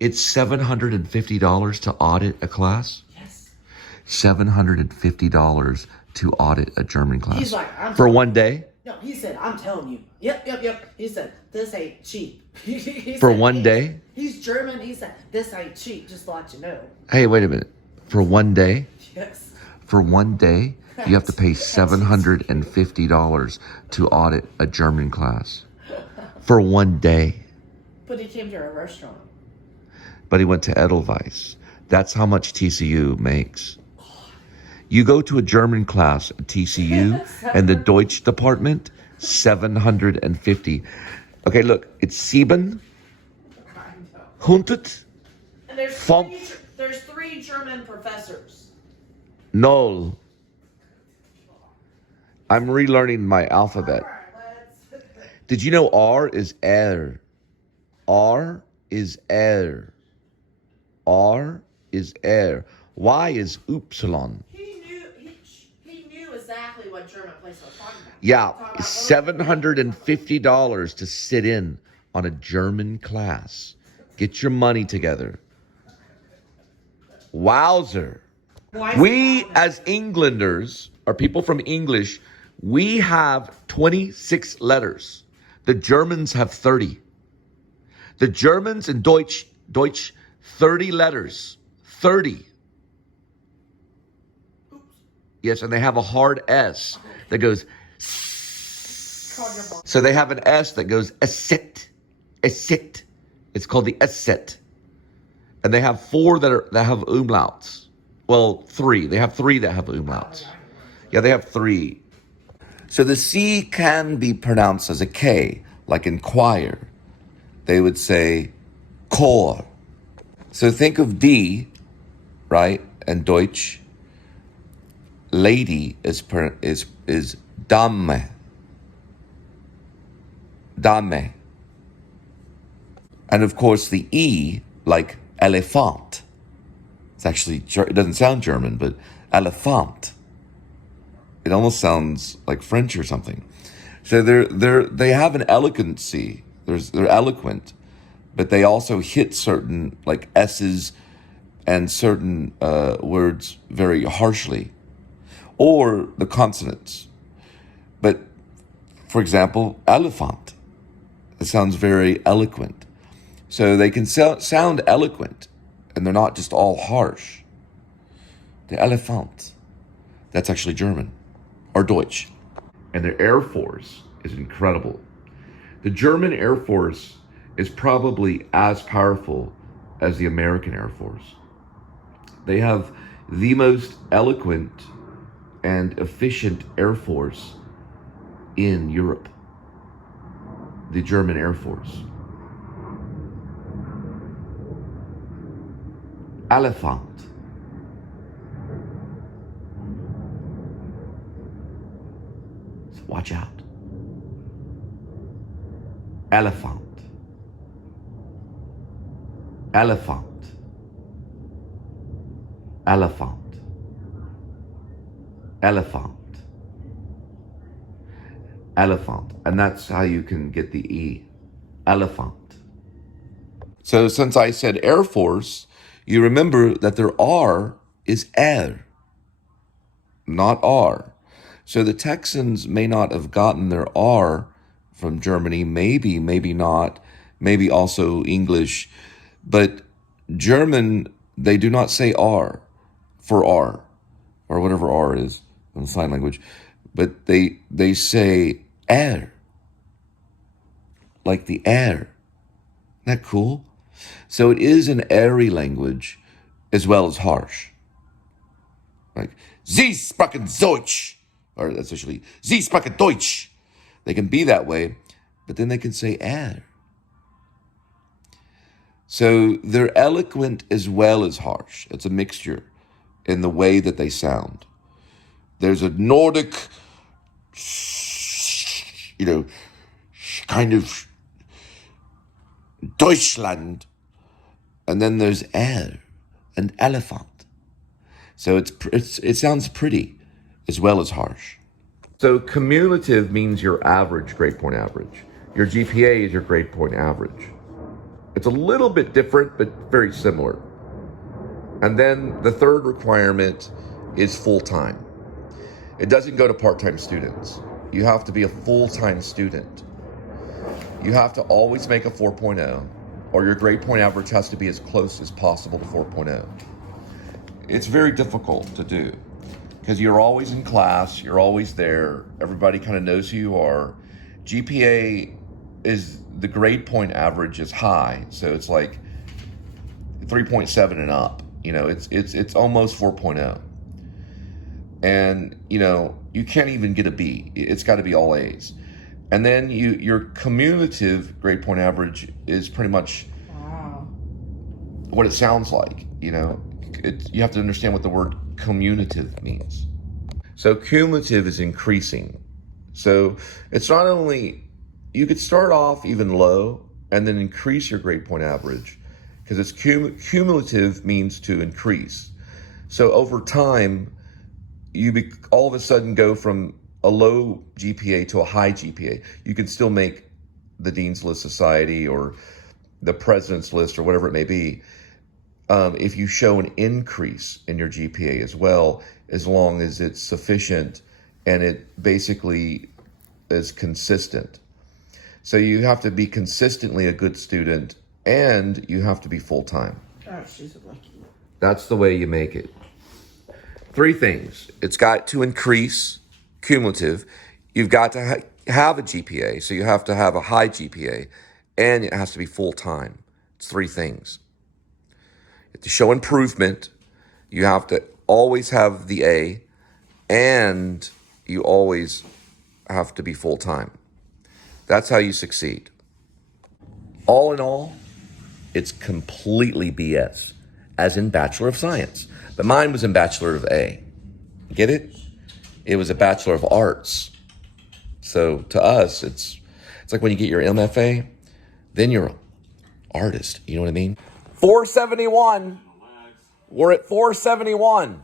It's $750 to audit a class? Yes. $750 to audit a German class. He's like, for one day? No, he said, I'm telling you. Yep. He said, this ain't cheap. For one day? He's German. He said, this ain't cheap, just to let you know. Hey, wait a minute. For one day? Yes. For one day, you have to pay $750 to audit a German class. For one day. But he came to a restaurant. But he went to Edelweiss. That's how much TCU makes. You go to a German class at TCU and the Deutsch department, 750. Okay, look, it's 700. And there's three German professors. Null. I'm relearning my alphabet. Did you know R is R? R is R. R is R. Y is upsilon. He knew exactly what German place I was talking about. Yeah, $750 to sit in on a German class. Get your money together. Wowzer. We as Englanders, or people from English, we have 26 letters. The Germans have 30. The Germans in Deutsch, 30 letters. 30. Yes, and they have a hard S that goes. So they have an S that goes esit. Esit. It's called the esit. And they have 4 that have umlauts. Well, 3. They have 3 that have umlauts. Yeah, they have 3. So the C can be pronounced as a K, like in choir. They would say Chor. So think of D, right? And Deutsch. Lady is Dame. Dame. And of course the E, like Elephant. It's actually, it doesn't sound German, but Elephant. It almost sounds like French or something. So they have an elegancy. They're eloquent, but they also hit certain like S's and certain words very harshly, or the consonants. But for example, elephant. It sounds very eloquent. So they can sound eloquent, and they're not just all harsh. The elephant. That's actually German. Or Deutsch. And their Air Force is incredible. The German Air Force is probably as powerful as the American Air Force. They have the most eloquent and efficient Air Force in Europe. The German Air Force. Elephant. Watch out. Elephant. Elephant. Elephant. Elephant. Elephant. And that's how you can get the E. Elephant. So since I said Air Force, you remember that their R is R, not R. So the Texans may not have gotten their R from Germany, maybe not, maybe also English, but German, they do not say R for R, or whatever R is in sign language, but they say R, like the air. Isn't that cool? So it is an airy language as well as harsh. Like, Sie sprachen Deutsch. Or that's actually, Sie sprachen Deutsch. They can be that way, but then they can say er. So they're eloquent as well as harsh. It's a mixture in the way that they sound. There's a Nordic, kind of Deutschland, and then there's er and elephant. So it sounds pretty as well as harsh. So cumulative means your average grade point average. Your GPA is your grade point average. It's a little bit different, but very similar. And then the third requirement is full-time. It doesn't go to part-time students. You have to be a full-time student. You have to always make a 4.0, or your grade point average has to be as close as possible to 4.0. It's very difficult to do because you're always in class, you're always there, everybody kind of knows who you are. GPA is, the grade point average is high, so it's like 3.7 and up. You know, it's almost 4.0. And, you know, you can't even get a B. It's got to be all A's. And then your cumulative grade point average is pretty much what it sounds like. You know, you have to understand what the word cumulative means. So cumulative is increasing. So it's not only, you could start off even low and then increase your grade point average, because it's cumulative means to increase. So over time, you all of a sudden go from a low GPA to a high GPA. You can still make the Dean's List Society or the President's List or whatever it may be, if you show an increase in your GPA as well, as long as it's sufficient and it basically is consistent. So you have to be consistently a good student and you have to be full-time. Oh, she's lucky. That's the way you make it. 3 things. It's got to increase, cumulative. You've got to have a GPA, so you have to have a high GPA, and it has to be full-time. It's 3 things. You have to show improvement. You have to always have the A, and you always have to be full-time. That's how you succeed. All in all, it's completely BS, as in Bachelor of Science. But mine was in Bachelor of A. Get it? It was a Bachelor of Arts. So to us, it's like when you get your MFA, then you're an artist. You know what I mean? 471. We're at 471.